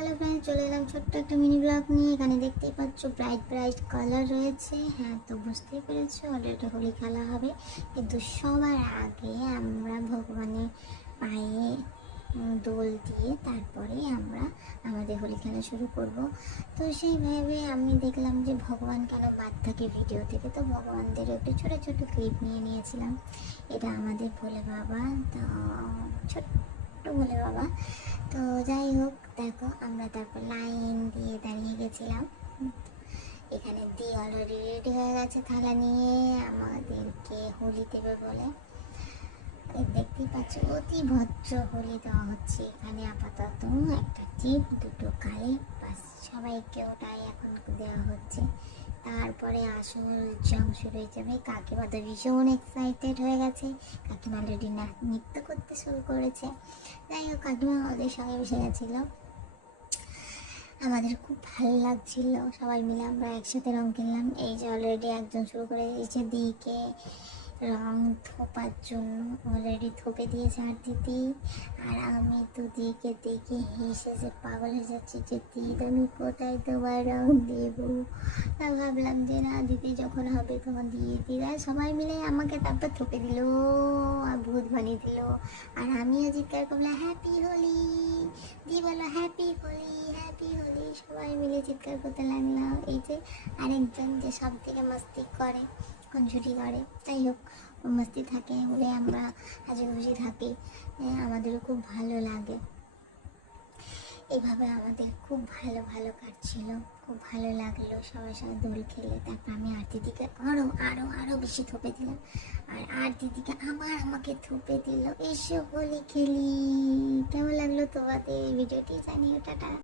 Hello friends, চলে এলাম ছোট্ট একটা মিনি ব্লগ নিয়ে। এখানে দেখতেই পাচ্ছ ব্রাইট ব্রাইট কালার রয়েছে। হ্যাঁ, তো বুঝতেই পেরেছো অলরেডি হোলি খেলা হবে, কিন্তু সবার আগে আমরা ভগবানের পায়ে দোল দিয়ে তারপরে আমরা আমাদের হোলি খেলা শুরু করব। তো সেই ভেবে আমি দেখলাম যে ভগবান কেন বাদ থাকে ভিডিও থেকে, তো ভগবানদের একটু ছোটো ছোটো ক্লিপ নিয়ে নিয়েছিলাম। এটা আমাদের ভোলে বাবা, তো ছোট্ট ভোলে বাবা। তো যাই হোক, দেখো আমরা তারপর লাইন দিয়ে দাঁড়িয়ে গেছিলাম। এখানে দিয়ে অলরেডি রেডি হয়ে গেছে থালা নিয়ে আমাদেরকে হোলি দেবে বলে। দেখতেই পাচ্ছ অতি ভদ্র হোলি দেওয়া হচ্ছে এখানে। আপাতত একটা টিপ, দুটো কালি, বাস সবাইকে ওটাই এখন দেওয়া হচ্ছে। তারপরে আসল জং শুরু হয়ে যাবে। কাকিমা তো ভীষণ এক্সাইটেড হয়ে গেছে। কাকিমা অলরেডি নৃত্য করতে শুরু করেছে। যাই হোক, কাকিমা ওদের সঙ্গে বসে গেছিলো। আমাদের খুব ভালো লাগছিল, সবাই মিলে আমরা একসাথে রং কিনলাম। এই যে অলরেডি একজন শুরু করে দিয়েছে দিকে রং থোপার জন্য, অলরেডি থোপে দিয়েছে আর দিদি। আর আমি তো দিকে দেখে হেসে যে পাগল হয়ে যাচ্ছি যে দিদি আমি কোথায় তোমার রং দেবো। তা ভাবলাম যে না, দিদি যখন হবে তখন দিয়ে দিদা সবাই মিলে আমাকে তারপর থোপে দিল আর ভূত বানিয়ে দিল। আর আমিও চিৎকার করলাম হ্যাপি হোলি, দিয়ে বললো হ্যাপি হোলি হ্যাপি হোলি। সবাই মিলে চিৎকার করতে লাগলাম। এই যে আরেকজন যে সব থেকে মস্তি করে, খুনসুটি করে, যাই হোক মস্তি থাকে বলে আমরা হাসি খুশি থাকি। আমাদেরও খুব ভালো লাগে। এইভাবে আমাদের খুব ভালো ভালো কাটছিল, খুব ভালো লাগলো সবার সঙ্গে দোল খেলে। তারপর আমি আর দিদিকে আরও আরও আরও বেশি থোপে দিলাম, আর দিদিকে আমাকে থোপে দিল। এসো হোলি খেলি। কেমন লাগলো তোমাদের ভিডিওটি জানিও। টাটা।